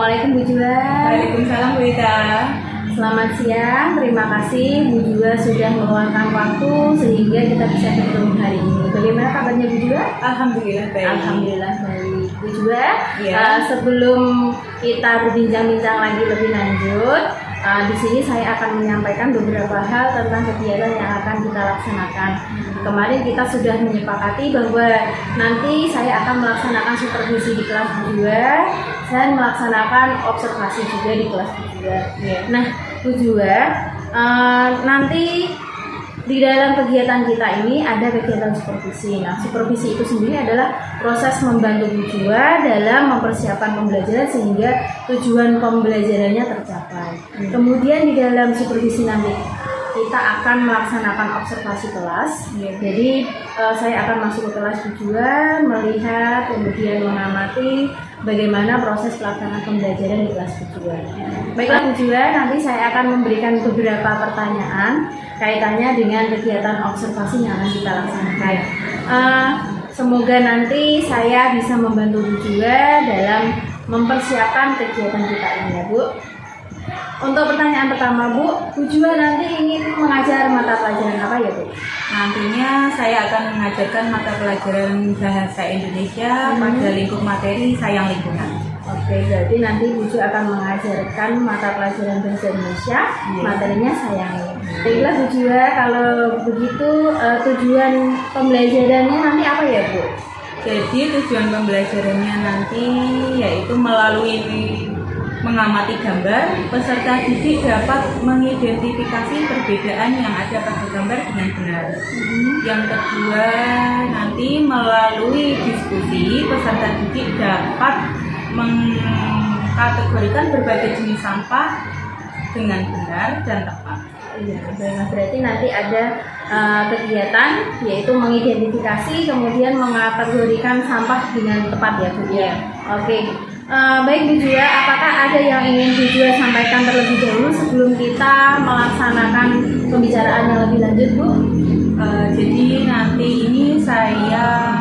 Assalamualaikum Bu Jua. Waalaikumsalam Bu Ita. Selamat siang, terima kasih Bu Jua sudah meluangkan waktu sehingga kita bisa bertemu hari ini. Bagaimana kabarnya Bu Jua? Alhamdulillah baik. Alhamdulillah baik. Bu Jua, Ya. sebelum kita berbincang-bincang lagi lebih lanjut, di sini saya akan menyampaikan beberapa hal tentang kegiatan yang akan kita laksanakan. Kemarin kita sudah menyepakati bahwa nanti saya akan melaksanakan supervisi di kelas Bu Jua dan melaksanakan observasi juga di kelas Bu Jua. Ya. Nah, Bu Jua, nanti di dalam kegiatan kita ini ada kegiatan supervisi. Nah, supervisi itu sendiri adalah proses membantu Bu Jua dalam mempersiapkan pembelajaran sehingga tujuan pembelajarannya tercapai. Kemudian di dalam supervisi nanti kita akan melaksanakan observasi kelas. Jadi saya akan masuk ke kelas Bu Jua, melihat kemudian mengamati bagaimana proses pelaksanaan pembelajaran di kelas Bu Jua. Baiklah Bu Jua, nanti saya akan memberikan beberapa pertanyaan kaitannya dengan kegiatan observasi yang akan kita laksanakan. Semoga nanti saya bisa membantu Bu Jua dalam mempersiapkan kegiatan kita ini ya Bu. Untuk pertanyaan pertama Bu Jua nanti ingin mengajar mata pelajaran apa ya Bu? Nantinya saya akan mengajarkan mata pelajaran bahasa Indonesia pada lingkup materi sayang lingkungan. Oke, berarti nanti Bu Jua akan mengajarkan mata pelajaran bahasa Indonesia, materinya sayang lingkungan. Baiklah Bu Jua, kalau begitu tujuan pembelajarannya nanti apa ya Bu? Jadi tujuan pembelajarannya nanti yaitu melalui mengamati gambar, peserta didik dapat mengidentifikasi perbedaan yang ada pada gambar dengan benar. Yang kedua, nanti melalui diskusi, peserta didik dapat mengkategorikan berbagai jenis sampah dengan benar dan tepat. Iya, berarti nanti ada kegiatan yaitu mengidentifikasi kemudian mengkategorikan sampah dengan tepat ya Bu. Iya. Oke. Baik Bu Jua, apakah ada yang ingin Bu Jua sampaikan terlebih dahulu sebelum kita melaksanakan pembicaraan yang lebih lanjut Bu? Jadi nanti ini saya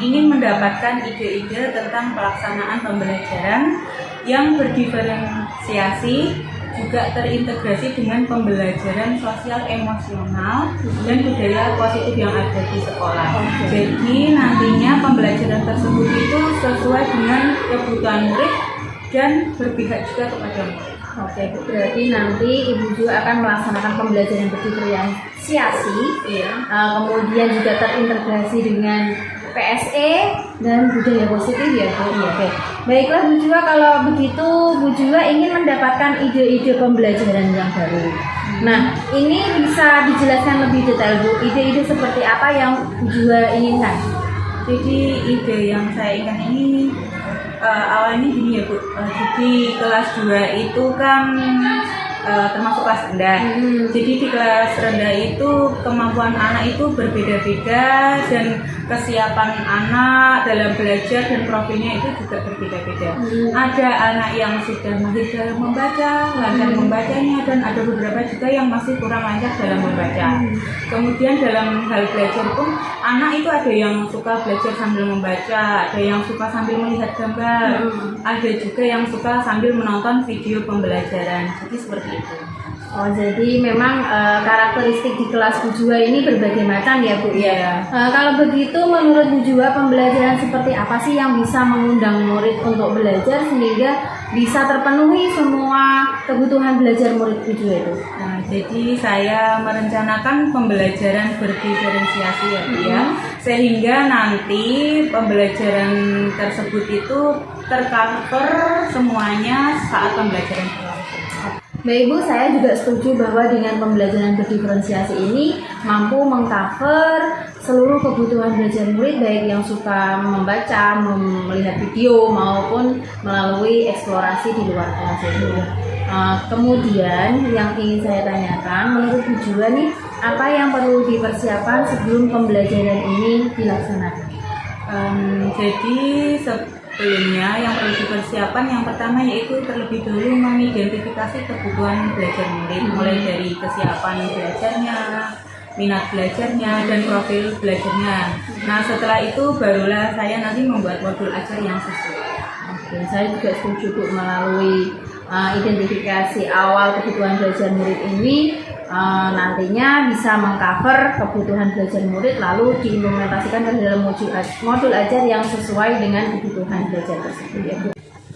ingin mendapatkan ide-ide tentang pelaksanaan pembelajaran yang berdiferensiasi, juga terintegrasi dengan pembelajaran sosial emosional dan budaya positif yang ada di sekolah. Jadi nantinya pembelajaran tersebut itu sesuai dengan kebutuhan murid dan berpihak juga kepada murid. Oke, berarti nanti Ibu Jua akan melaksanakan pembelajaran berdiferensiasi, kemudian juga terintegrasi dengan PSE dan budaya positif ya Bu. Oke. Baiklah Bu Jua, kalau begitu Bu Jua ingin mendapatkan ide-ide pembelajaran yang baru. Nah, ini bisa dijelaskan lebih detail Bu, ide-ide seperti apa yang Bu Jua inginkan? Jadi ide yang saya inginkan ini awalnya gini ya Bu, jadi kelas 2 itu kan termasuk kelas rendah. Jadi di kelas rendah itu kemampuan anak itu berbeda-beda dan kesiapan anak dalam belajar dan profilnya itu juga berbeda-beda. Ada anak yang sudah mahir dalam membaca, lancar membacanya, dan ada beberapa juga yang masih kurang lancar dalam membaca. Kemudian dalam hal belajar pun anak itu ada yang suka belajar sambil membaca, ada yang suka sambil melihat gambar, ada juga yang suka sambil menonton video pembelajaran. Jadi seperti itu. Oh, jadi memang karakteristik di kelas Bu Jua ini berbagai macam ya Bu? Iya. Kalau begitu menurut Bu Jua pembelajaran seperti apa sih yang bisa mengundang murid untuk belajar sehingga bisa terpenuhi semua kebutuhan belajar murid Bu Jua itu? Nah, jadi saya merencanakan pembelajaran berdiferensiasi ya Bu ya, sehingga nanti pembelajaran tersebut itu tercover semuanya saat pembelajaran berlangsung. Baik Bu, saya juga setuju bahwa dengan pembelajaran berdiferensiasi ini mampu mengcover seluruh kebutuhan belajar murid, baik yang suka membaca, melihat video maupun melalui eksplorasi di luar kelas itu. Kemudian yang ingin saya tanyakan, menurut Bu Jua nih, apa yang perlu dipersiapkan sebelum pembelajaran ini dilaksanakan? Jadi sebelumnya yang perlu dipersiapkan yang pertama yaitu terlebih dahulu mengidentifikasi kebutuhan belajar murid, mulai dari kesiapan belajarnya, minat belajarnya, dan profil belajarnya. Nah setelah itu barulah saya nanti membuat modul ajar yang sesuai. Dan saya juga setuju Bu, melalui identifikasi awal kebutuhan belajar murid ini nantinya bisa mengcover kebutuhan belajar murid lalu diimplementasikan ke dalam modul ajar yang sesuai dengan kebutuhan belajar tersebut ya Bu.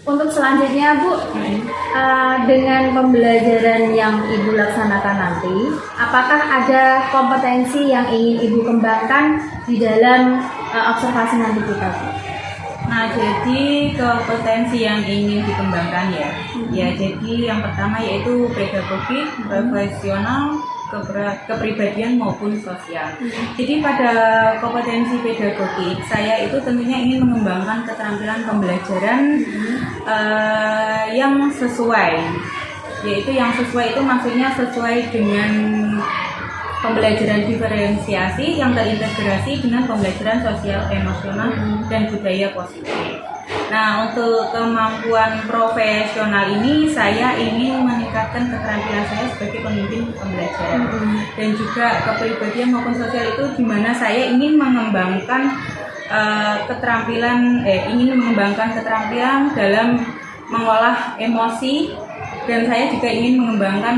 Untuk selanjutnya Bu, dengan pembelajaran yang Ibu laksanakan nanti, apakah ada kompetensi yang ingin Ibu kembangkan di dalam observasi nanti kita Bu? Nah, jadi kompetensi yang ingin dikembangkan ya jadi yang pertama yaitu pedagogik, profesional, kepribadian maupun sosial. Jadi pada kompetensi pedagogik, saya itu tentunya ingin mengembangkan keterampilan pembelajaran yang sesuai, yaitu yang sesuai itu maksudnya sesuai dengan pembelajaran diferensiasi yang terintegrasi dengan pembelajaran sosial, emosional, dan budaya positif. Nah, untuk kemampuan profesional ini saya ingin meningkatkan keterampilan saya sebagai pemimpin pembelajaran dan juga kepribadian maupun sosial itu di mana saya ingin mengembangkan keterampilan dalam mengolah emosi dan saya juga ingin mengembangkan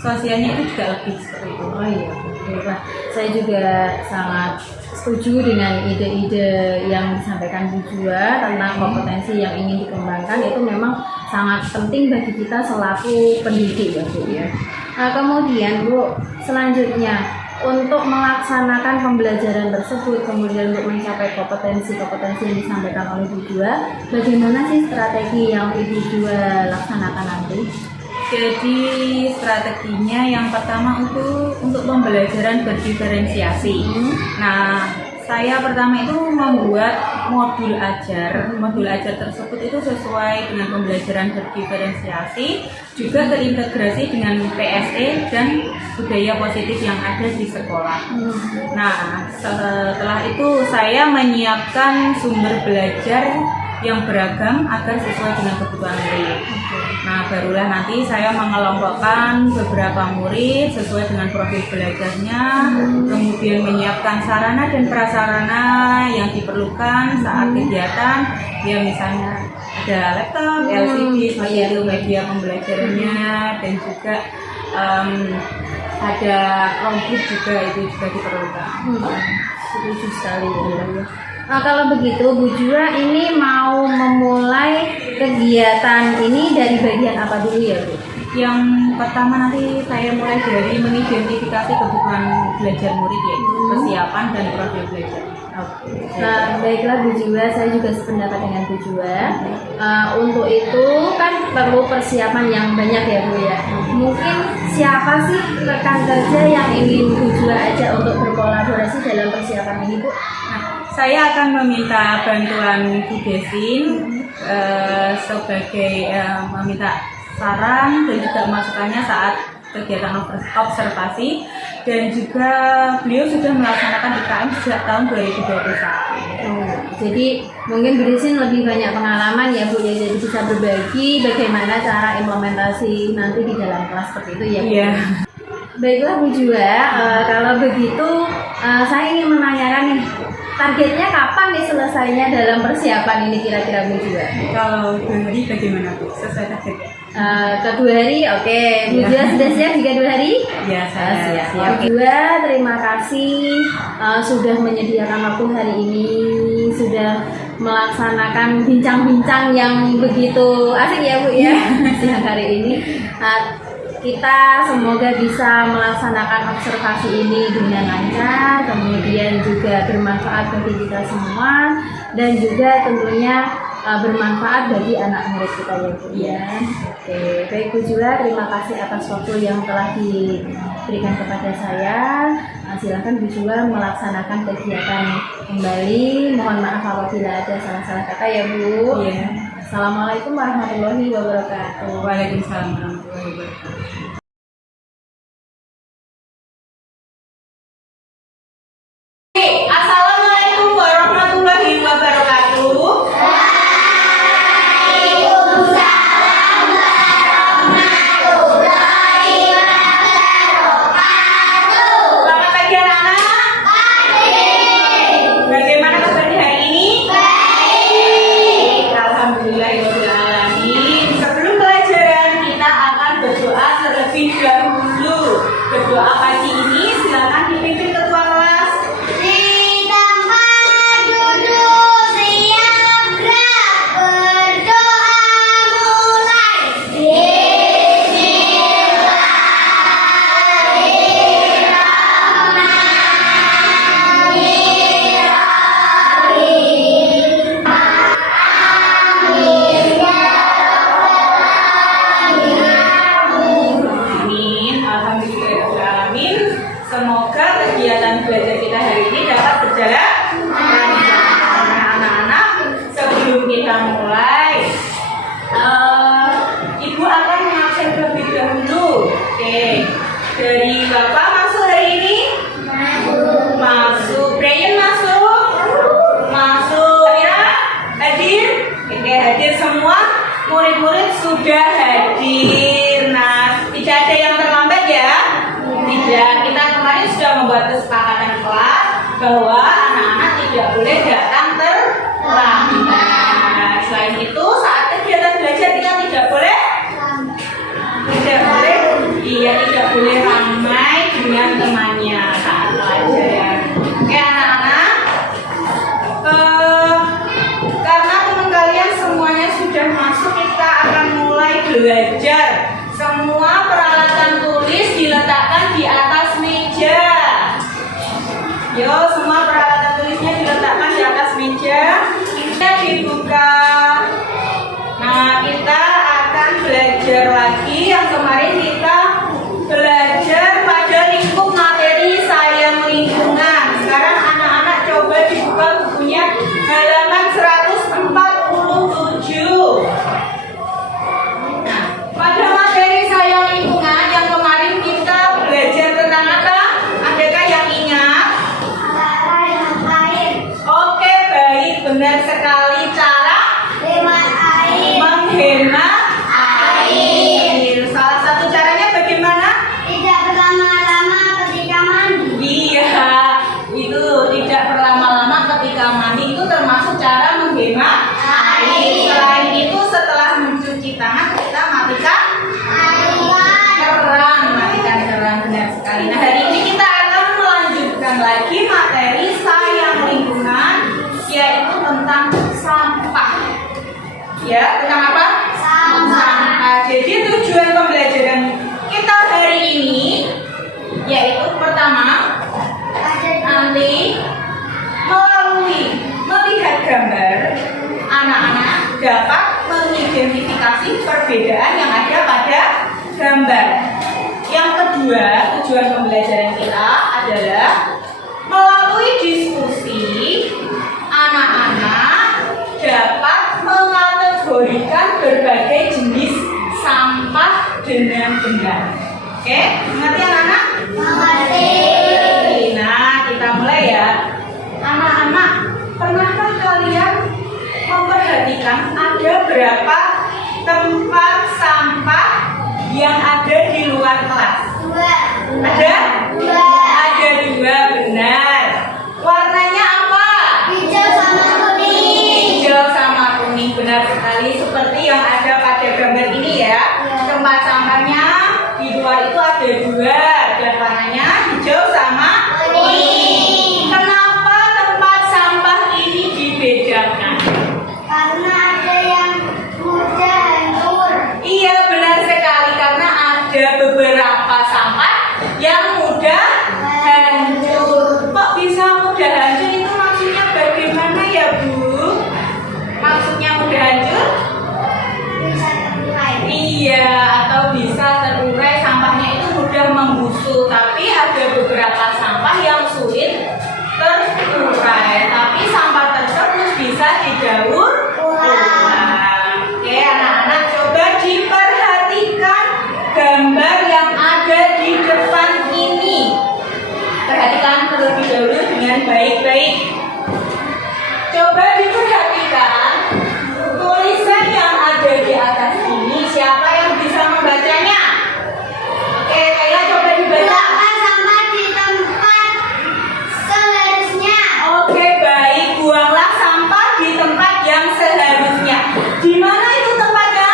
sosialnya itu juga lebih seperti itu. Oh iya, baiklah. Saya juga sangat setuju dengan ide-ide yang disampaikan Bu Jua tentang kompetensi yang ingin dikembangkan. Itu memang sangat penting bagi kita selaku pendidik ya Bu ya. Nah, kemudian Bu, selanjutnya untuk melaksanakan pembelajaran tersebut, kemudian untuk mencapai kompetensi-kompetensi yang disampaikan oleh Bu Jua, bagaimana sih strategi yang Ibu Jua laksanakan nanti? Jadi strateginya yang pertama untuk pembelajaran berdiferensiasi. Nah, saya pertama itu membuat modul ajar. Modul ajar tersebut itu sesuai dengan pembelajaran berdiferensiasi, juga terintegrasi dengan PSE dan budaya positif yang ada di sekolah. Nah, setelah itu saya menyiapkan sumber belajar yang beragam agar sesuai dengan kebutuhan murid. Nah, barulah nanti saya mengelompokkan beberapa murid sesuai dengan profil belajarnya, kemudian menyiapkan sarana dan prasarana yang diperlukan saat kegiatan, ya misalnya ada laptop, LCD, seperti itu media pembelajarannya, dan juga ada Chromebook juga itu juga diperlukan. Setuju sekali ya. Nah, kalau begitu Bu Jua ini mau memulai kegiatan ini dari bagian apa dulu ya Bu? Yang pertama nanti saya mulai dari mengidentifikasi kebutuhan belajar murid yaitu persiapan dan profil belajar. Nah, baiklah Bu Jua, saya juga sependapat dengan Bu Jua. Untuk itu kan perlu persiapan yang banyak ya Bu ya. Mungkin siapa sih rekan kerja yang ingin Bu Jua ajak untuk berkolaborasi dalam persiapan ini Bu? Nah, saya akan meminta bantuan Bu Desin sebagai meminta saran dan juga masukannya saat kegiatan observasi, dan juga beliau sudah melaksanakan IKM sejak tahun 2021. Jadi mungkin Bu Desin lebih banyak pengalaman ya Bu ya, jadi bisa berbagi bagaimana cara implementasi nanti di dalam kelas seperti itu ya Bu. Iya. Baiklah Bu Jua, kalau begitu saya ingin menanyakan nih, targetnya kapan nih selesainya dalam persiapan ini kira-kira Bu Jua? Kalau 2 hari bagaimana Bu? Sesuai target? Ke 2 hari, oke. Bu Jua sudah siap jika 2 hari? Ya, saya siap. Bu Jua, terima kasih sudah menyediakan waktu hari ini, sudah melaksanakan bincang-bincang yang begitu asik ya Bu ya siang hari ini. Kita semoga bisa melaksanakan observasi ini dengan lancar, kemudian juga bermanfaat bagi kita semua, dan juga tentunya bermanfaat bagi anak murid kita ya Bu ya. Oke, baik Bu Jua, terima kasih atas waktu yang telah diberikan kepada saya. Silakan Bu Jua melaksanakan kegiatan kembali. Mohon maaf apabila ada salah-salah kata ya Bu. Iya. Assalamualaikum warahmatullahi wabarakatuh. Waalaikumsalam warahmatullahi wabarakatuh. Assalamualaikum warahmatullahi wabarakatuh. Selamat pagi anak-anak. Bagaimana kabarnya hari ini? Baik. murid-murid sudah hadir. Nah, tidak ada yang terlambat ya? Tidak. Kita kemarin sudah membuat kesepakatan kelas bahwa anak-anak tidak boleh datang terlambat. Selain itu, saat kegiatan belajar kita tidak boleh tidak boleh ramai dengan temannya saat belajar. Oke anak-anak, karena teman kalian semuanya sudah masuk, kita akan mulai belajar. Semua peralatan tulis diletakkan di atas meja. Yo, semua peralatan tulisnya diletakkan di atas meja. Kita dibuka. Nah, kita akan belajar lagi. Yang kemarin kita belajar pada lingkup materi sayang lingkungan. Sekarang anak-anak coba dibuka bukunya halaman 147. Nah, pada materi sayang lingkungan yang kemarin kita belajar tentang apa? Adakah yang ingat? Oke, baik, benar sekali. Cara menghemat air. Salah satu caranya bagaimana? Tidak berlama-lama ketika mandi. Iya, itu tidak berlama-lama ketika mandi, itu termasuk cara menghemat air. Selain itu, setelah mencuci tangan kita matikan keran, benar sekali. Nah, hari ini kita akan melanjutkan lagi materi sayang lingkungan, yaitu tentang sampah. Ya, tentang apa? Sampah. Jadi tujuan pembelajaran kita hari ini yaitu pertama, nanti melalui melihat gambar, anak-anak dapat mengidentifikasi perbedaan yang ada pada gambar. Yang kedua, tujuan pembelajaran kita adalah melalui diskusi, anak-anak dapat mengategorikan berbagai jenis sampah dengan benar. Oke, mengerti anak-anak? Mengerti. Nah, kita mulai ya. Anak-anak, pernahkah kalian memperhatikan ada berapa tempat sampah yang ada di luar kelas? Dua. Ada? Dua. Ada dua, benar. Warnanya apa? Hijau sama kuning. Hijau sama kuning, benar sekali. Seperti yang ada pada gambar ini ya. Tempat sampahnya di luar itu ada dua, dan warnanya hijau sama kuning. Kenapa tempat sampah ini dibedakan? Karena ada yang mudah hancur. Iya, benar sekali, karena ada beberapa sampah yang mudah hancur. Kok bisa mudah hancur? Itu maksudnya bagaimana ya, Bu? Maksudnya mudah hancur? Bisa terurai. Iya, atau bisa terurai, sampahnya itu mudah membusuk. Tapi ada beberapa sampah yang sulit terurai, tapi sampah tersebut bisa didaur ulang. Oke, anak-anak, coba diperhatikan gambar yang ada di depan ini. Perhatikan terlebih dahulu dengan baik-baik. Coba diperhatikan tulisan yang ada di atas ini. Siapa yang bisa membacanya? Oke, Kayla coba dibaca. Buanglah sampah di tempat seharusnya. Oke, baik. Buanglah sampah di tempat yang seharusnya. Di mana itu tempatnya?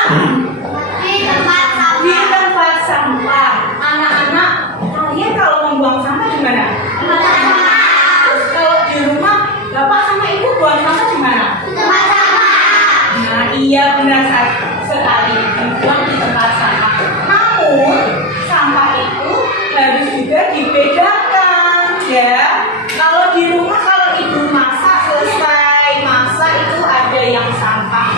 Di tempat Di sampah. tempat sampah. Anak-anak, kalian kalau membuang sampah di mana? Tempat sampah. Terus kalau di rumah, bapak sama ibu buang sampah di mana? Tempat sampah. Nah, iya, benar sekali, dibuang di tempat sampah. Namun, sampah itu harus juga dibedakan, ya. Kalau di rumah, kalau ibu masak, selesai masak itu ada yang sampah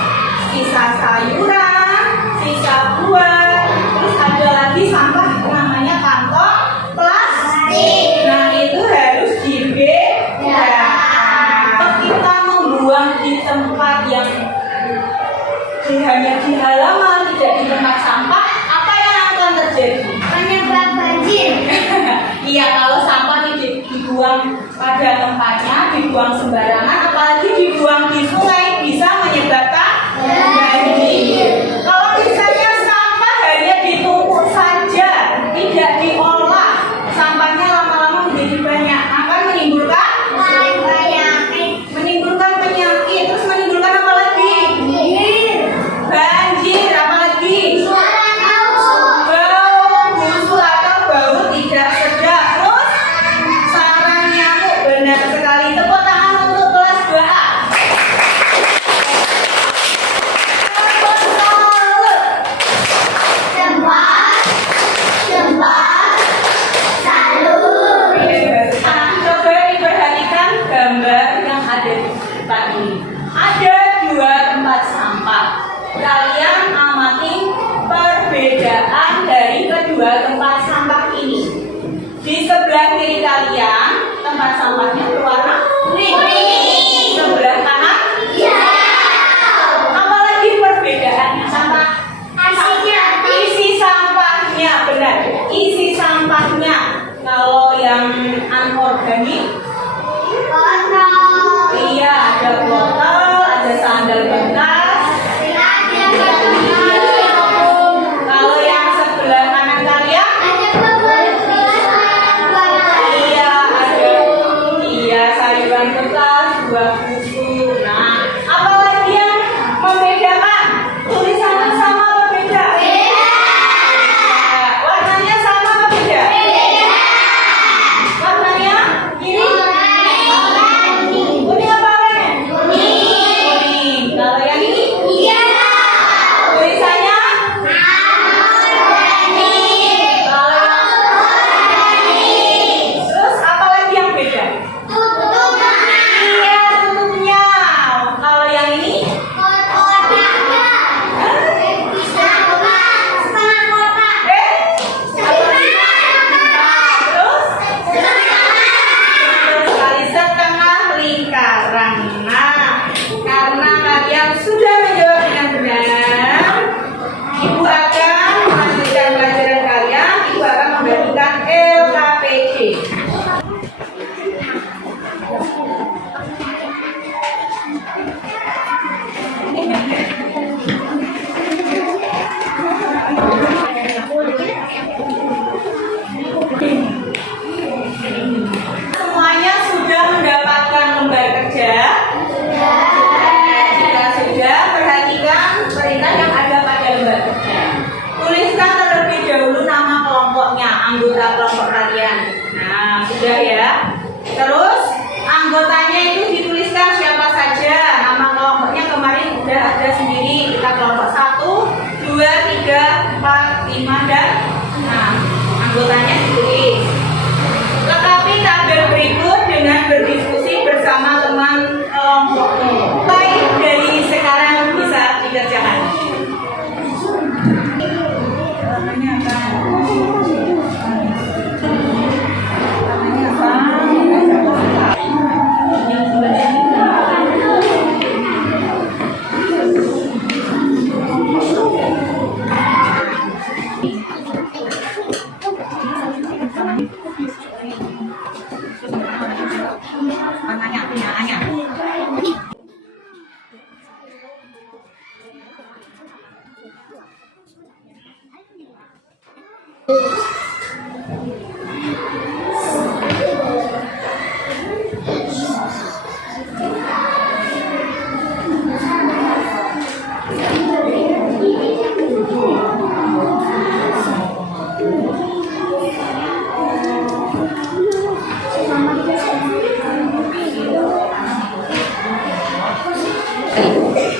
sisa sayuran, sisa buah, terus ada lagi sampah namanya kantong plastik. Nah, itu harus dibedakan. Kalau kita membuang di tempat yang hanya di halaman, tidak di tempat sampah, apa yang akan terjadi? Penyebab banjir. Iya, kalau sampah dibuang pada tempatnya, dibuang sembarangan, apalagi dibuang di sungai, bisa menyebabkan banjir. perbedaan dari kedua tempat sampah ini? Di sebelah kiri kalian tempat sampahnya berwarna kuning. Sebelah kanan apalagi perbedaannya? Isi sampahnya, benar. Isi sampahnya. Kalau yang anorganik, iya, ada botol, ada sandal bekas. Kalau yang sebelah kanan kalian, iya, ada, iya, sayuran bekas, buah buku. Nah, apalagi yang membedakan? Tulisannya sama atau beda? Warnanya sama atau beda? Warnanya ini kuning apa oranye? Kuning. Kalau yang ini tulisannya? Kalau terus apa lagi yang beda? Iya, tutupnya. Kalau yang ini? Terus kali setengah lingkaran. Nah, karena kalian sudah menjawab dengan benar, Ibu akan melanjutkan pelajaran kalian. Ibu akan membagikan LKPD. Semuanya sudah mendapatkan lembar kerja? Jika sudah, perhatikan perintah yang ada pada lembar kerja. Tuliskan terlebih dahulu nama kelompoknya, anggota kelompok kalian. Nah, sudah ya. Terus anggotanya itu dituliskan siapa saja. Nama kelompoknya kemarin udah ada sendiri. Kita kelompok 1, 2, 3, 4, 5 dan nah, anggotanya ditulis. Lengkapi tabel berikut dengan berdiskusi bersama teman kelompokmu. Baik, dari sekarang bisa dikerjakan. Namanya apa? Namanya apa? Yang sebelah ini. Warnanya.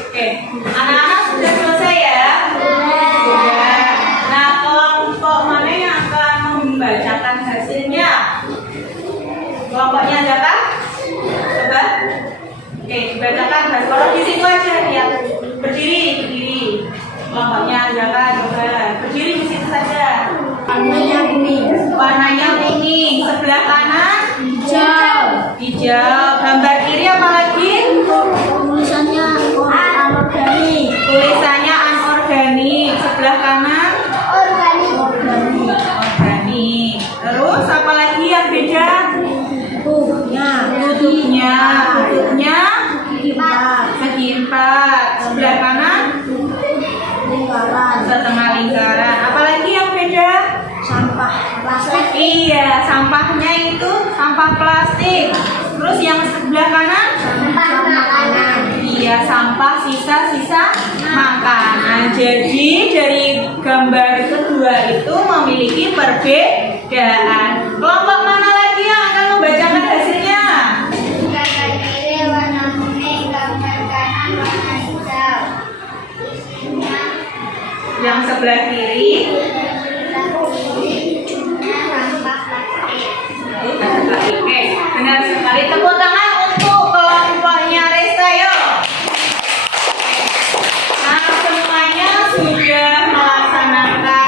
Oke, anak-anak sudah selesai ya? Sudah. Nah, kelompok mana yang akan membacakan hasilnya? Kelompoknya Zaka? Coba. Oke, dibacakan. Kalau di situ aja lihat. Berdiri. Kelompoknya Zaka, coba. Berdiri di situ saja. Warnanya kuning. Sebelah kanan? Hijau. Gambar kiri apa lagi? Tulisannya anorganik. Sebelah kanan? Organik. Terus apa lagi yang beda? Tutupnya segi 4. Sebelah kanan? Setengah lingkaran. Apa lagi yang beda? Sampah plastik. Iya, sampahnya itu sampah plastik. Terus yang sebelah kanan? Sampah makanan. Iya, sampah sisa-sisa makanan. Jadi dari gambar kedua itu memiliki perbedaan. Kelompok mana lagi yang akan membacakan hasilnya? Gambar kiri warna kuning, gambar kanan warna hijau. Yang sebelah kiri Sampah plastik. Oke, benar sekali. Tepuk tangan untuk kelompoknya Resta, yuk. Nah, semuanya sudah melaksanakan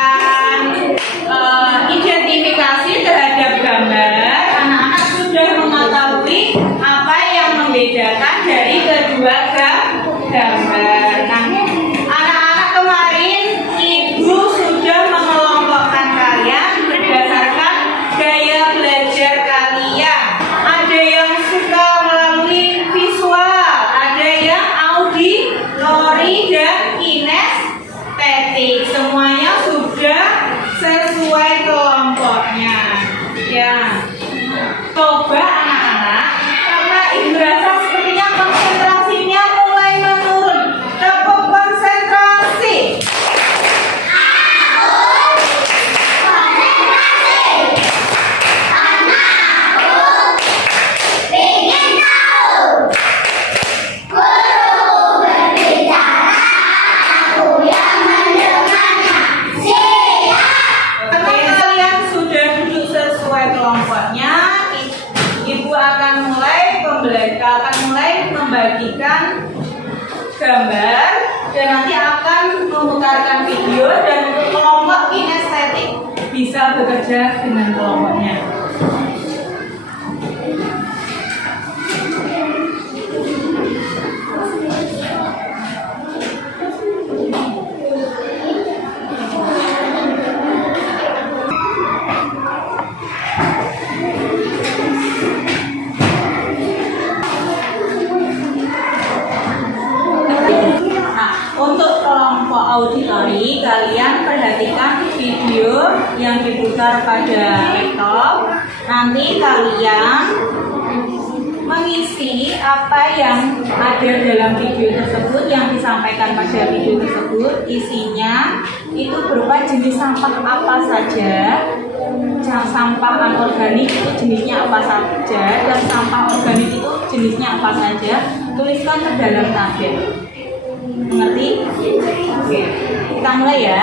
gambar dan nanti akan memutarkan video, dan untuk kelompok kinestetik bisa bekerja dengan kelompoknya. Untuk kelompok auditori, kalian perhatikan video yang diputar pada laptop. Nanti kalian mengisi apa yang ada dalam video tersebut, yang disampaikan pada video tersebut. Isinya itu berupa jenis sampah apa saja, sampah anorganik itu jenisnya apa saja, dan sampah organik itu jenisnya apa saja. Tuliskan ke dalam tabel. Mengerti? Oke, kita mulai ya.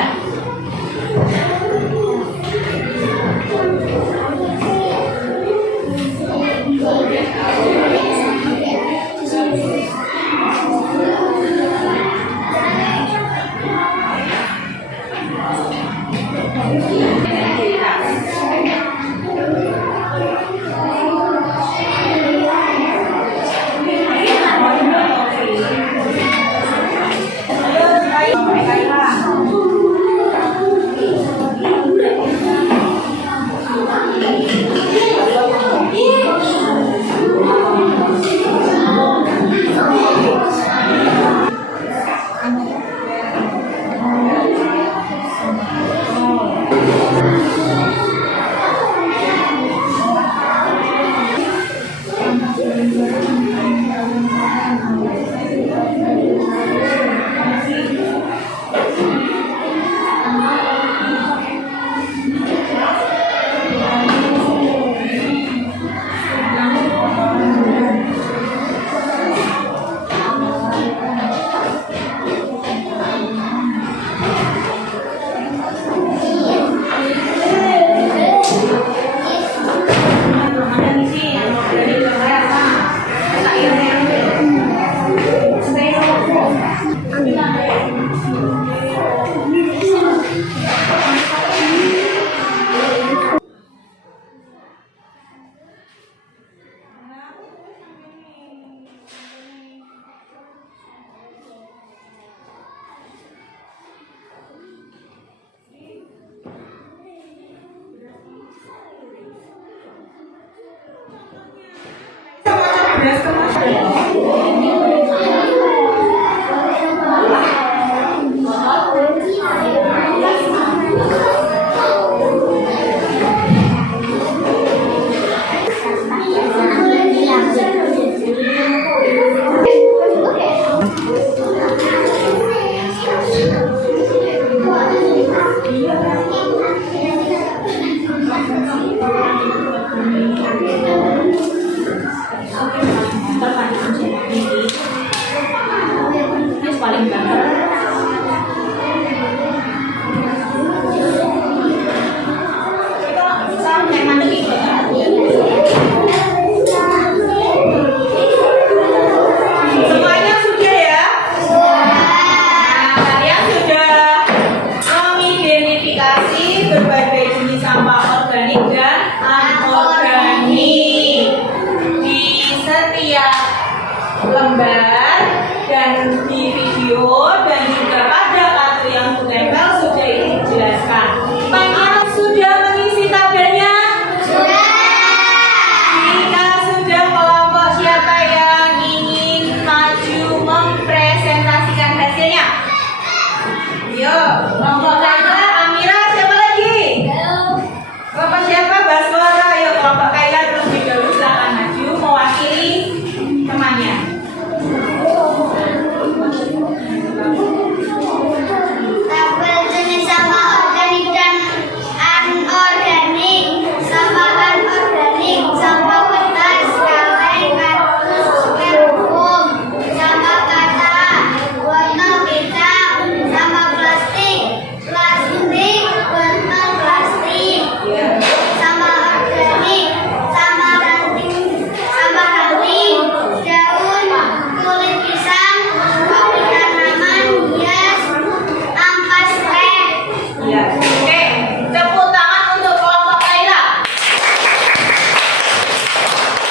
jelas. Oke, tepuk tangan untuk kelompok Laila.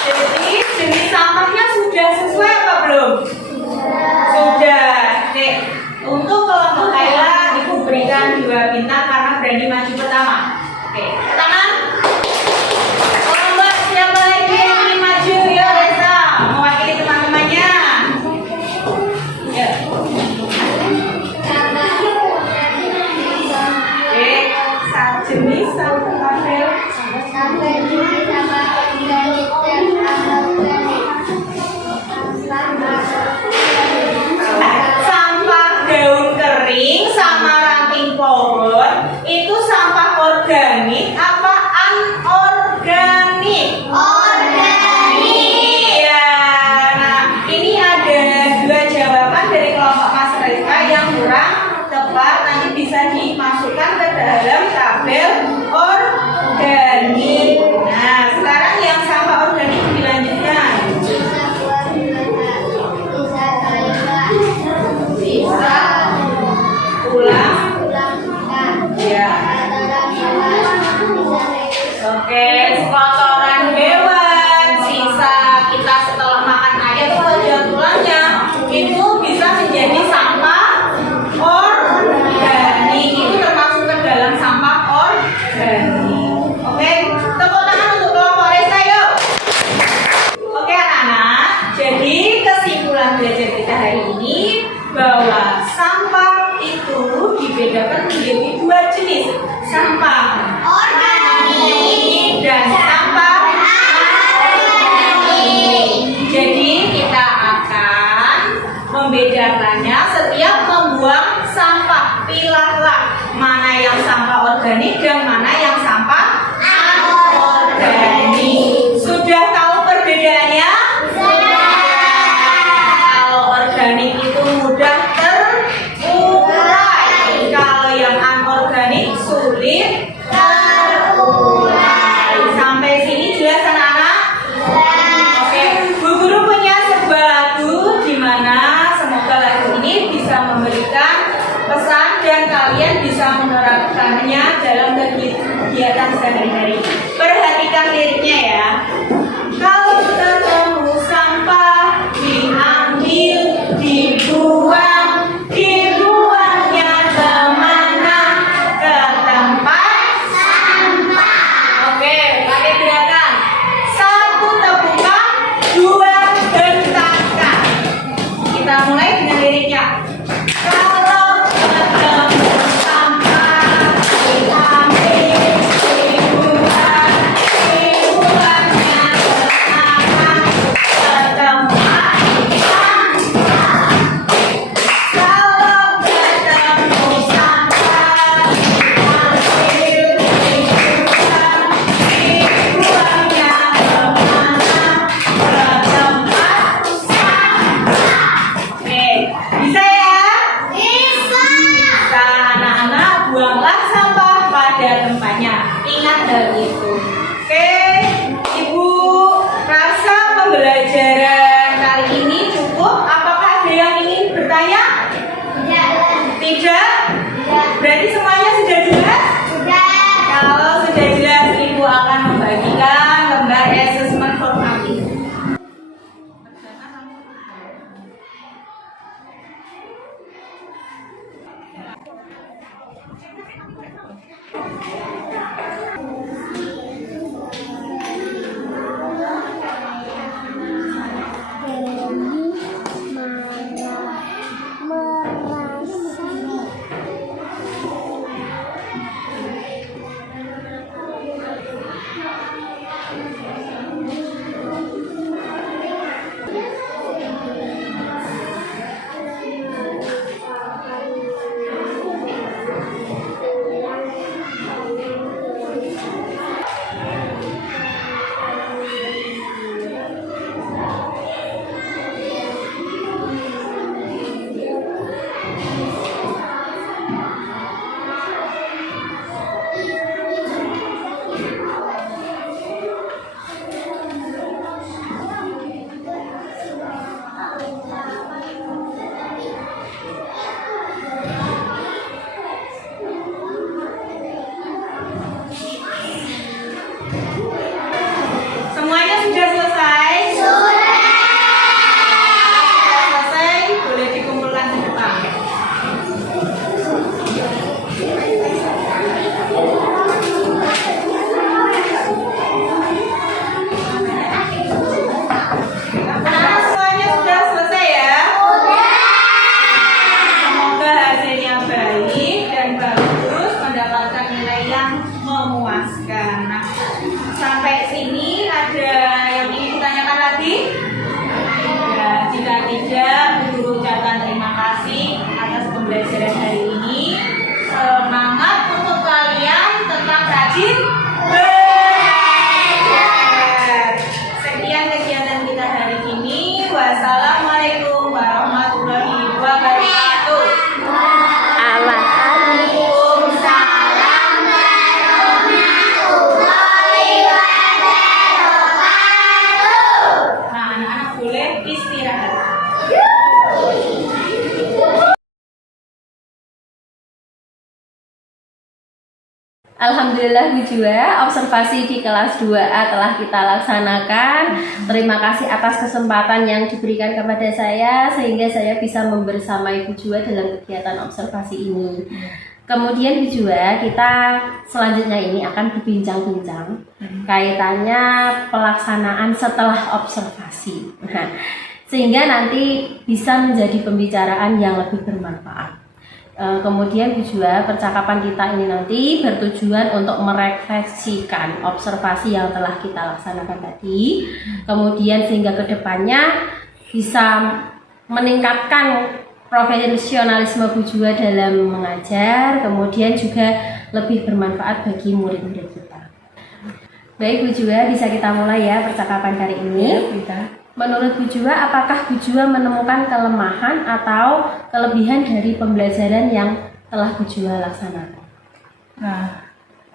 Jadi jenis sampahnya sudah sesuai apa belum? Sudah. Oke, untuk kelompok Laila Ibu berikan 2 bintang karena berani maju pertama. Oke, tangan. Kelompok siapa lagi yang ingin maju? Ya Reza, mewakili teman-temannya. Ya. Oke, jenis sampah tabel. Sampai jenis sampah organik dan anorganik. Sampah daun kering sama ranting pohon itu sampah organik apa anorganik? Organik. Ya, nah ini ada 2 jawaban dari kelompok Mas Reza yang kurang tepat, nanti bisa dimasukkan ke dalam tabel organik. Nah, sekarang yang sampah organik dilanjutkan. Bisa buah-buahan, bisa sayuran, bisa Ulang. makan. Ya. Kotoran hewan, bisa Oke, kotoran hewan, sisa kita setelah makan ayam atau tulangnya itu bisa menjadi sampah organik. Itu termasuk ke dalam sampah organik. Oke, tepuk tangan untuk kelompok Reza yuk. Oke anak-anak, jadi kesimpulan belajar kita hari ini bahwa sampah itu dibedakan menjadi 2 jenis, sampah organik dan sampah anorganik. Jadi kita akan membedakannya setiap membuang sampah. Pilahlah mana yang sampah organik dan mana yang sampah anorganik. Sudah tahu perbedaannya? Kalau organik itu mudah terurai, kalau yang anorganik sulit terurai. Sampai sini jelas anak-anak? Oke, Bu Guru punya sebuah lagu di mana semoga lagu ini bisa memberikan pesan dan kalian bisa menerapkannya dalam kegiatan sehari-hari. Perhatikan liriknya ya. Kalau ketemu sampah diambil, dibuang, dibuangnya kemana? Ke tempat sampah. Oke, pakai gerakan. 1 tepukan, 2 bentakan. Kita mulai dengan liriknya. Kalau ketemu sampah diambil, dibuang, dibuangnya kemana? Ke tempat sampah. Kalau ketemu sampah diambil, dibuang, dibuangnya kemana? Ke tempat sampah. Oke, bisa ya? bisa. Bisa anak-anak buanglah sampah pada tempatnya. Ingat hal itu. Oke, Ibu rasa pembelajaran kali ini cukup. Apakah ada yang ingin bertanya? Tidak? Berarti semuanya sudah jelas? Kalau sudah jelas, Ibu akan membagikan lembar asesmen formatif. memuaskan. Nah, sampai sini ada yang ingin ditanyakan lagi? Ya, jika tidak, guru ucapkan terima kasih atas pembelajaran hari ini. Semangat untuk kalian tetap rajin belajar. Sekian kegiatan kita hari ini. Wassalamualaikum warahmatullahi wabarakatuh. Waalaikumsalam warahmatullahi wabarakatuh. Nah, anak-anak boleh istirahat. Alhamdulillah Bu Jua, observasi di kelas 2A telah kita laksanakan. Terima kasih atas kesempatan yang diberikan kepada saya sehingga saya bisa membersamai Bu Jua dalam kegiatan observasi ini. Kemudian Bu Jua, kita selanjutnya ini akan berbincang-bincang kaitannya pelaksanaan setelah observasi. Nah, sehingga nanti bisa menjadi pembicaraan yang lebih bermanfaat. Kemudian Bu Jua, percakapan kita ini nanti bertujuan untuk merefleksikan observasi yang telah kita laksanakan tadi. Kemudian sehingga kedepannya bisa meningkatkan profesionalisme Bu Jua dalam mengajar, kemudian juga lebih bermanfaat bagi murid-murid kita. Baik Bu Jua, bisa kita mulai ya percakapan kali ini. Ya, kita. Menurut Bu Jua, apakah Bu Jua menemukan kelemahan atau kelebihan dari pembelajaran yang telah Bu Jua laksanakan? Nah,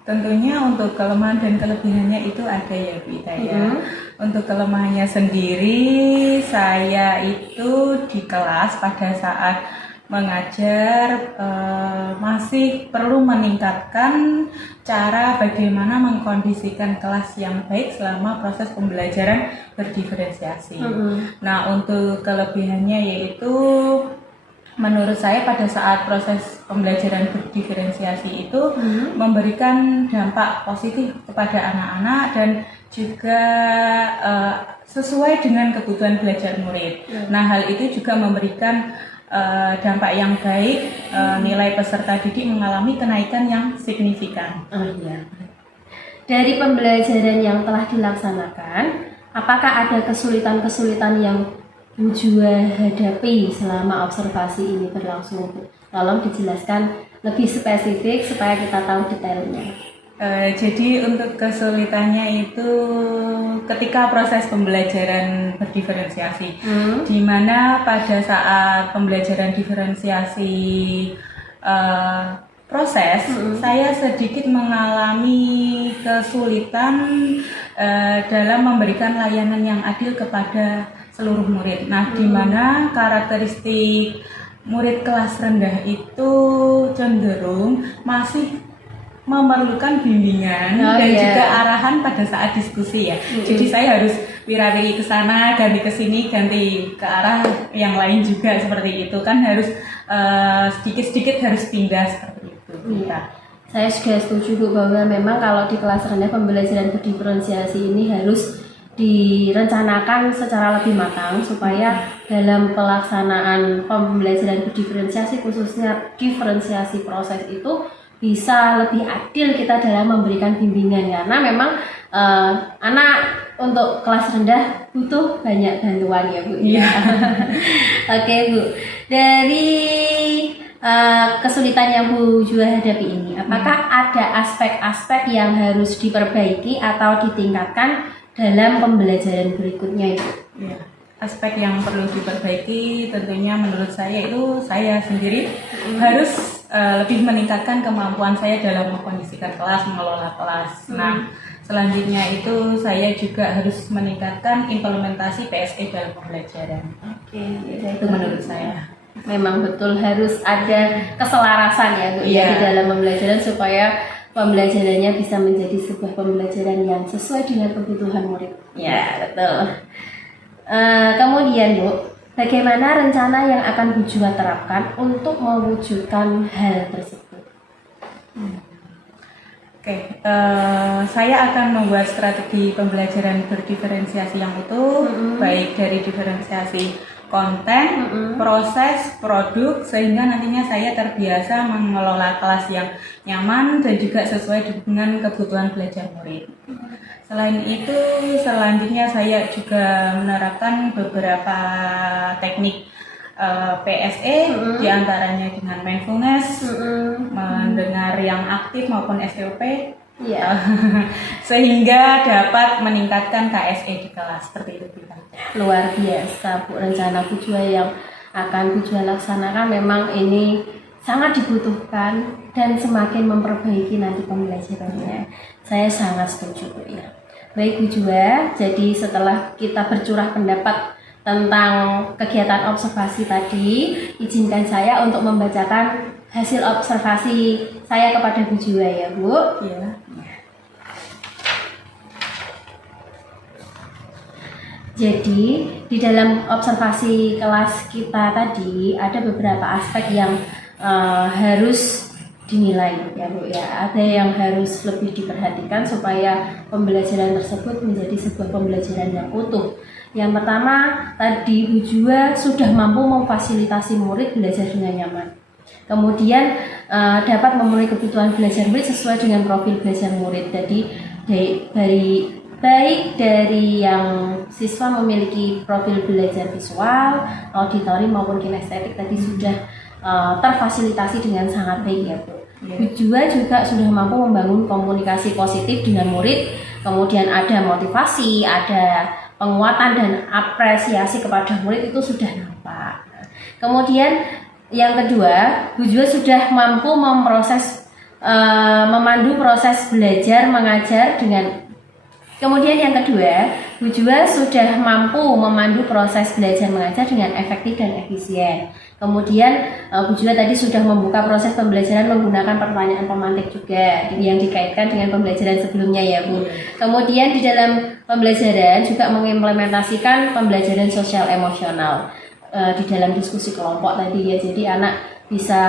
tentunya untuk kelemahan dan kelebihannya itu ada ya Bu Ita ya. Untuk kelemahannya sendiri, saya itu di kelas pada saat mengajar masih perlu meningkatkan cara bagaimana mengkondisikan kelas yang baik selama proses pembelajaran berdiferensiasi. Nah, untuk kelebihannya yaitu menurut saya pada saat proses pembelajaran berdiferensiasi itu memberikan dampak positif kepada anak-anak dan juga sesuai dengan kebutuhan belajar murid. Nah, hal itu juga memberikan dampak yang baik, nilai peserta didik mengalami kenaikan yang signifikan. Oh iya. Dari pembelajaran yang telah dilaksanakan, apakah ada kesulitan-kesulitan yang Bu Jua hadapi selama observasi ini berlangsung? Tolong dijelaskan lebih spesifik supaya kita tahu detailnya. Jadi untuk kesulitannya itu ketika proses pembelajaran berdiferensiasi, di mana pada saat pembelajaran diferensiasi proses, saya sedikit mengalami kesulitan dalam memberikan layanan yang adil kepada seluruh murid. Nah, di mana karakteristik murid kelas rendah itu cenderung masih memerlukan bimbingan dan juga arahan pada saat diskusi ya. Jadi saya harus wirawiri ke sana, ganti ke sini, ganti ke arah yang lain juga seperti itu kan, harus sedikit-sedikit harus pindah seperti itu. Iya. Saya juga setuju Bu bahwa memang kalau di kelas rendah pembelajaran berdiferensiasi ini harus direncanakan secara lebih matang supaya dalam pelaksanaan pembelajaran berdiferensiasi khususnya diferensiasi proses itu bisa lebih adil kita dalam memberikan bimbingan, karena memang anak untuk kelas rendah butuh banyak bantuan ya Bu. Iya. Oke Bu, dari kesulitan yang Bu Jua hadapi ini, apakah ada aspek-aspek yang harus diperbaiki atau ditingkatkan dalam pembelajaran berikutnya itu? Ya, aspek yang perlu diperbaiki tentunya menurut saya itu saya sendiri harus lebih meningkatkan kemampuan saya dalam mengkondisikan kelas, mengelola kelas. Nah, selanjutnya itu saya juga harus meningkatkan implementasi PSE dalam pembelajaran. Oke, Itu menurut saya. Memang betul harus ada keselarasan ya Bu ya di dalam pembelajaran supaya pembelajarannya bisa menjadi sebuah pembelajaran yang sesuai dengan kebutuhan murid. Ya, betul. Kemudian Bu, bagaimana rencana yang akan Bu Jua terapkan untuk mewujudkan hal tersebut? Oke, saya akan membuat strategi pembelajaran berdiferensiasi yang utuh, baik dari diferensiasi konten, proses, produk, sehingga nantinya saya terbiasa mengelola kelas yang nyaman dan juga sesuai dengan kebutuhan belajar murid. Selain itu, selanjutnya saya juga menerapkan beberapa teknik PSE, diantaranya dengan mindfulness, mendengar yang aktif maupun SOP, sehingga dapat meningkatkan KSE di kelas. Seperti itu kita. Luar biasa Bu, rencana Bu Jua yang akan Bu Jua laksanakan memang ini sangat dibutuhkan dan semakin memperbaiki nanti pembelajarannya. Saya sangat setuju Bu ya. Baik Bu Jua, jadi setelah kita bercurah pendapat tentang kegiatan observasi tadi, izinkan saya untuk membacakan hasil observasi saya kepada Bu Jua ya Bu. Ya. Jadi di dalam observasi kelas kita tadi ada beberapa aspek yang harus dinilai ya Bu ya. Ada yang harus lebih diperhatikan supaya pembelajaran tersebut menjadi sebuah pembelajaran yang utuh. Yang pertama tadi Bu Jua sudah mampu memfasilitasi murid belajar dengan nyaman. Kemudian dapat memenuhi kebutuhan belajar murid sesuai dengan profil belajar murid. Jadi baik dari yang siswa memiliki profil belajar visual, auditori maupun kinestetik tadi sudah terfasilitasi dengan sangat baik ya Bu. Bu Jua juga sudah mampu membangun komunikasi positif dengan murid, kemudian ada motivasi, ada penguatan dan apresiasi kepada murid itu sudah nampak. Kemudian yang kedua, Bu Jua sudah mampu memandu proses belajar mengajar dengan. Kemudian yang kedua, Bu Jua sudah mampu memandu proses belajar mengajar dengan efektif dan efisien. Kemudian Bu Jua tadi sudah membuka proses pembelajaran menggunakan pertanyaan pemantik juga yang dikaitkan dengan pembelajaran sebelumnya ya Bu. Kemudian di dalam pembelajaran juga mengimplementasikan pembelajaran sosial emosional di dalam diskusi kelompok tadi ya. Jadi anak bisa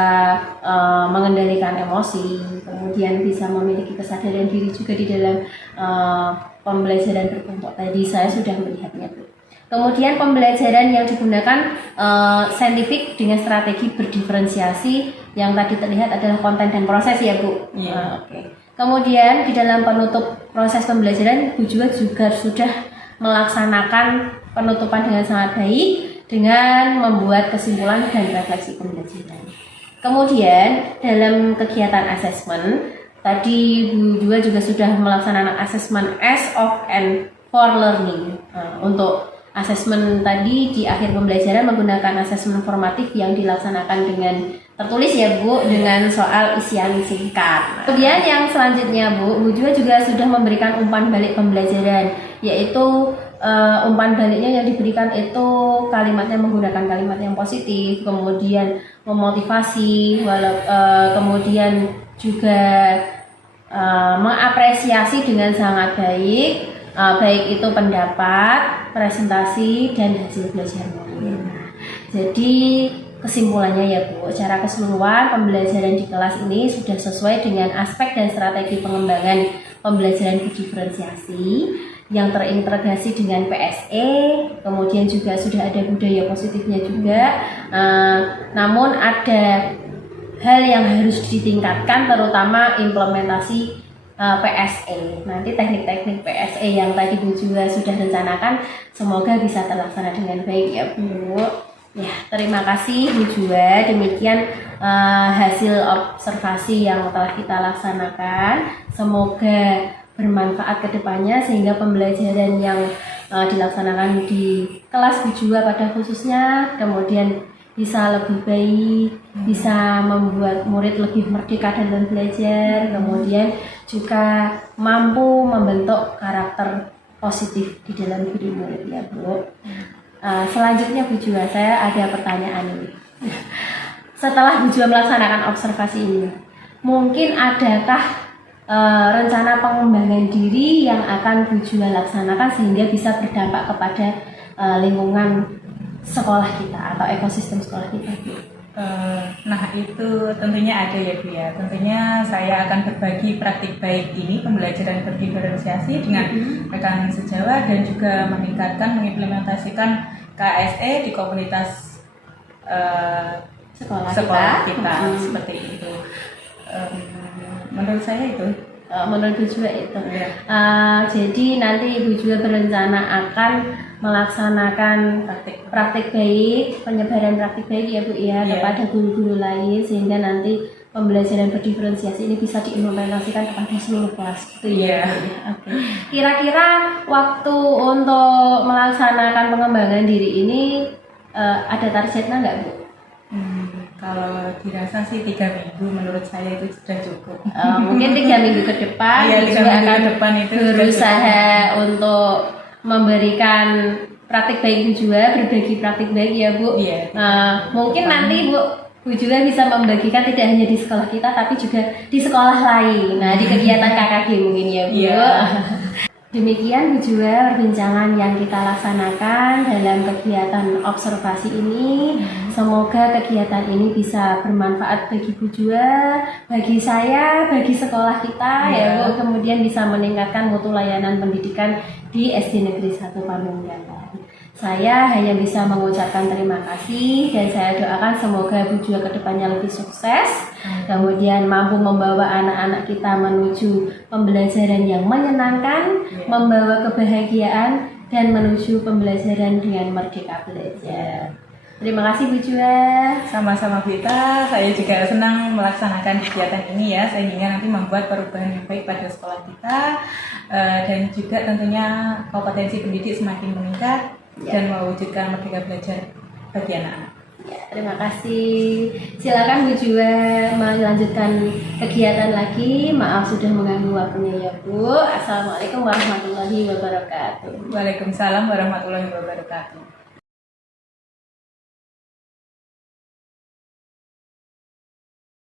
mengendalikan emosi, kemudian bisa memiliki kesadaran diri juga di dalam pembelajaran berkelompok tadi. Saya sudah melihatnya Bu. Kemudian pembelajaran yang digunakan saintifik dengan strategi berdiferensiasi yang tadi terlihat adalah konten dan proses ya Bu. Oke. Kemudian di dalam penutup proses pembelajaran Bu Jua juga sudah melaksanakan penutupan dengan sangat baik dengan membuat kesimpulan dan refleksi pembelajaran. Kemudian dalam kegiatan asesmen tadi Bu Jua juga sudah melaksanakan asesmen as of and for learning. Untuk asesmen tadi di akhir pembelajaran menggunakan asesmen formatif yang dilaksanakan dengan tertulis ya Bu, dengan soal isian singkat. Kemudian yang selanjutnya Bu Jua juga sudah memberikan umpan balik pembelajaran, yaitu umpan baliknya yang diberikan itu kalimatnya menggunakan kalimat yang positif, kemudian memotivasi, kemudian juga mengapresiasi dengan sangat baik, baik itu pendapat, presentasi, dan hasil belajar murid. Jadi kesimpulannya ya Bu, secara keseluruhan pembelajaran di kelas ini sudah sesuai dengan aspek dan strategi pengembangan pembelajaran berdiferensiasi yang terintegrasi dengan PSE, kemudian juga sudah ada budaya positifnya juga. Namun ada hal yang harus ditingkatkan, terutama implementasi PSE. Nanti teknik-teknik PSE yang tadi Bu Jua sudah rencanakan semoga bisa terlaksana dengan baik ya Bu. Ya, terima kasih Bu Jua. Demikian hasil observasi yang telah kita laksanakan. Semoga bermanfaat ke depannya sehingga pembelajaran yang dilaksanakan di kelas Bu Jua pada khususnya kemudian bisa lebih baik, bisa membuat murid lebih merdeka dalam belajar, kemudian juga mampu membentuk karakter positif di dalam diri murid ya Bu. Selanjutnya Bu Jua, saya ada pertanyaan ini. Setelah Bu Jua melaksanakan observasi ini, mungkin adakah rencana pengembangan diri yang akan Bu Jua laksanakan sehingga bisa berdampak kepada lingkungan sekolah kita atau ekosistem sekolah kita? Nah itu tentunya ada ya Bu ya. Tentunya saya akan berbagi praktik baik ini pembelajaran berdiferensiasi dengan rekan sejawat dan juga meningkatkan mengimplementasikan KSE di komunitas Sekolah kita Mm-mm. seperti itu. Menurut saya itu. Menurut Bu Jua itu. Iya. Jadi nanti Bu Jua berencana akan melaksanakan praktik baik, penyebaran praktik baik ya Bu ya, Iya. kepada guru-guru lain, sehingga nanti pembelajaran berdiferensiasi ini bisa diimplementasikan kepada seluruh kelas gitu ya. Iya. Bu, ya. Oke. Kira-kira waktu untuk melaksanakan pengembangan diri ini ada targetnya nggak Bu? Kalau dirasa sih 3 minggu menurut saya itu sudah cukup. Mungkin 3 minggu ke depan Iya, Bu 3 Jua minggu akan ke depan itu sudah berusaha untuk memberikan praktik baik Bu Jua, berbagi praktik baik ya Bu. Iya. Mungkin nanti Bu Jua bisa membagikan tidak hanya di sekolah kita tapi juga di sekolah lain. Nah, di kegiatan KKG mungkin ya Bu. Iya. Demikian Bu Jua perbincangan yang kita laksanakan dalam kegiatan observasi ini. Semoga kegiatan ini bisa bermanfaat bagi Bu Jua, bagi saya, bagi sekolah kita ya Bu. Kemudian bisa meningkatkan mutu layanan pendidikan di SD Negeri 1 Pamundaran. Saya hanya bisa mengucapkan terima kasih dan saya doakan semoga Bu Jua kedepannya lebih sukses, kemudian mampu membawa anak-anak kita menuju pembelajaran yang menyenangkan, membawa kebahagiaan dan menuju pembelajaran dengan merdeka belajar. Terima kasih Bu Jua. Sama-sama Vita, saya juga senang melaksanakan kegiatan ini ya, sehingga nanti membuat perubahan yang baik pada sekolah kita, dan juga tentunya kompetensi pendidik semakin meningkat dan mewujudkan merdeka belajar bagi anak-anak. Ya, terima kasih. Silakan Bu Jua melanjutkan kegiatan lagi. Maaf sudah mengganggu waktunya ya Bu. Assalamualaikum warahmatullahi wabarakatuh. Waalaikumsalam warahmatullahi wabarakatuh.